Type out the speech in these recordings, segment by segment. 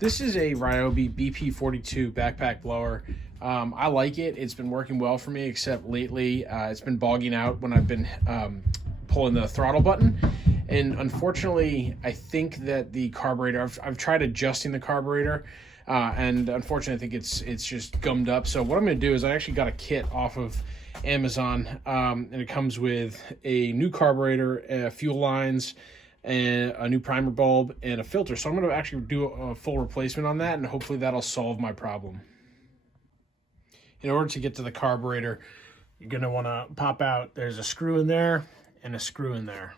This is a Ryobi BP42 backpack blower. I like it. It's been working well for me, except lately it's been bogging out when I've been pulling the throttle button. And unfortunately, I think that the carburetor, I've tried adjusting the carburetor, and unfortunately, I think it's just gummed up. So what I'm going to do is I actually got a kit off of Amazon, and it comes with a new carburetor, fuel lines, and a new primer bulb and a filter. So I'm going to actually do a full replacement on that, and hopefully that'll solve my problem. In order to get to the carburetor, you're going to want to pop out. There's a screw in there and a screw in there.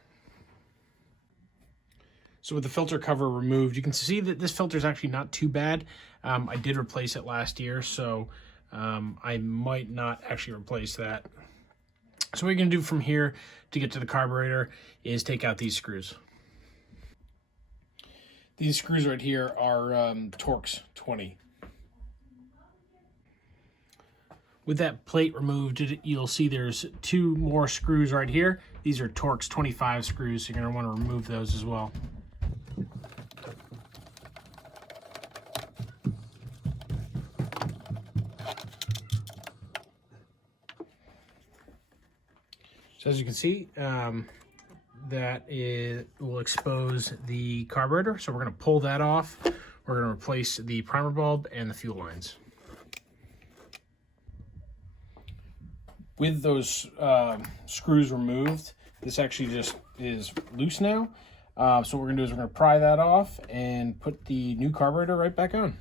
So with the filter cover removed, you can see that this filter is actually not too bad. I did replace it last year, so I might not actually replace that. So what you're going to do from here to get to the carburetor is take out these screws. These screws right here are Torx 20. With that plate removed, you'll see there's two more screws right here. These are Torx 25 screws, so you're going to want to remove those as well. So as you can see, that will expose the carburetor. So we're going to pull that off. We're going to replace the primer bulb and the fuel lines. With those screws removed, this actually just is loose now. So what we're going to do is we're going to pry that off and put the new carburetor right back on.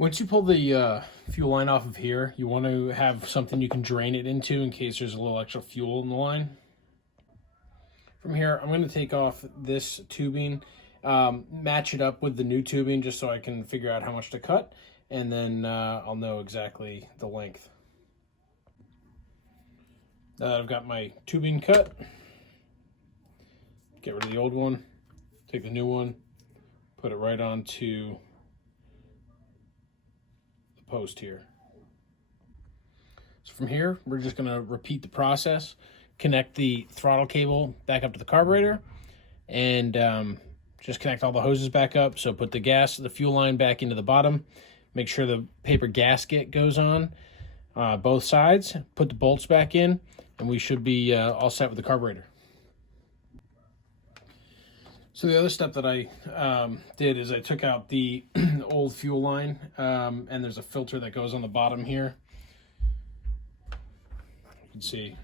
Once you pull the fuel line off of here, you want to have something you can drain it into in case there's a little extra fuel in the line. From here, I'm going to take off this tubing, match it up with the new tubing just so I can figure out how much to cut, and then I'll know exactly the length. Now that I've got my tubing cut, get rid of the old one, take the new one, put it right onto post here. So from here, we're just going to repeat the process, connect the throttle cable back up to the carburetor, and just connect all the hoses back up. So put the fuel line back into the bottom, make sure the paper gasket goes on both sides, put the bolts back in, and we should be all set with the carburetor. So the other step that I did is I took out the old fuel line, and there's a filter that goes on the bottom here. You can see,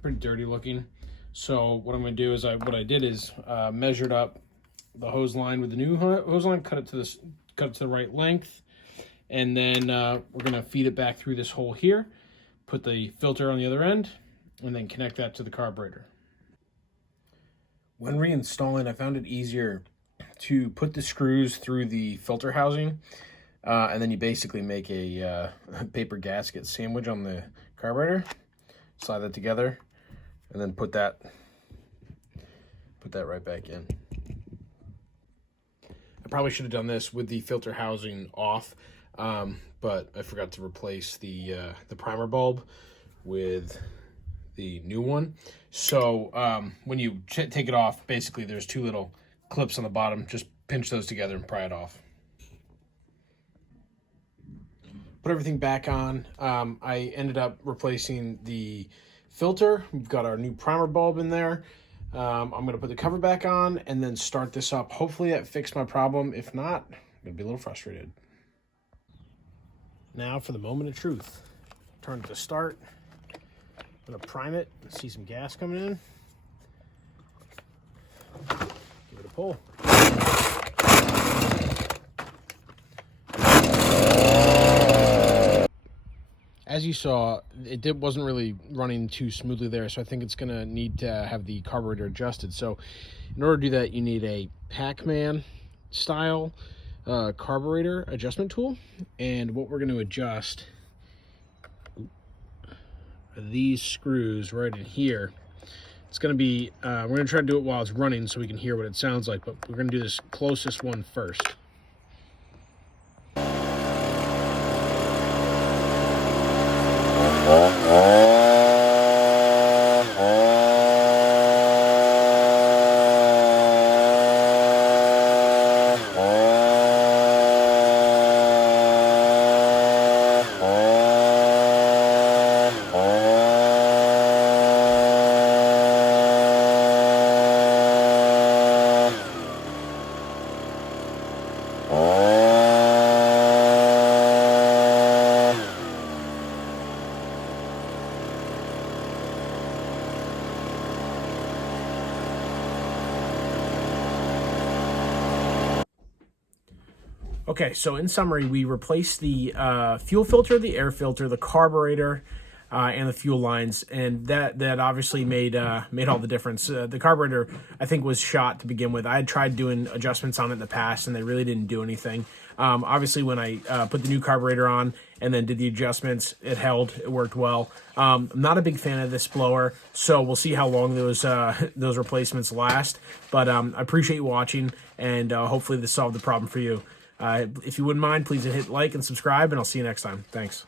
pretty dirty looking. So what I'm going to do is what I did is measured up the hose line with the new hose line, cut it to the right length, and then we're going to feed it back through this hole here, put the filter on the other end, and then connect that to the carburetor. When reinstalling, I found it easier to put the screws through the filter housing, and then you basically make a paper gasket sandwich on the carburetor, slide that together, and then put that right back in. I probably should have done this with the filter housing off, but I forgot to replace the primer bulb with the new one. So when you take it off, basically there's two little clips on the bottom. Just pinch those together and pry it off. Put everything back on. I ended up replacing the filter. We've got our new primer bulb in there. I'm going to put the cover back on and then start this up. Hopefully that fixed my problem. If not, I'm going to be a little frustrated. Now for the moment of truth. Turn it to start. I'm going to prime it, see some gas coming in. Give it a pull. As you saw, it wasn't really running too smoothly there, so I think it's going to need to have the carburetor adjusted. So in order to do that, you need a Pac-Man style carburetor adjustment tool. And what we're going to adjust are these screws right in here. It's going to be, we're going to try to do it while it's running so we can hear what it sounds like, but we're going to do this closest one first. Okay, so in summary, we replaced the fuel filter, the air filter, the carburetor, and the fuel lines, and that obviously made all the difference. The carburetor, I think, was shot to begin with. I had tried doing adjustments on it in the past, and they really didn't do anything. Obviously, when I put the new carburetor on and then did the adjustments, it held. It worked well. I'm not a big fan of this blower, so we'll see how long those replacements last. But I appreciate you watching, and hopefully this solved the problem for you. If you wouldn't mind, please hit like and subscribe, and I'll see you next time. Thanks.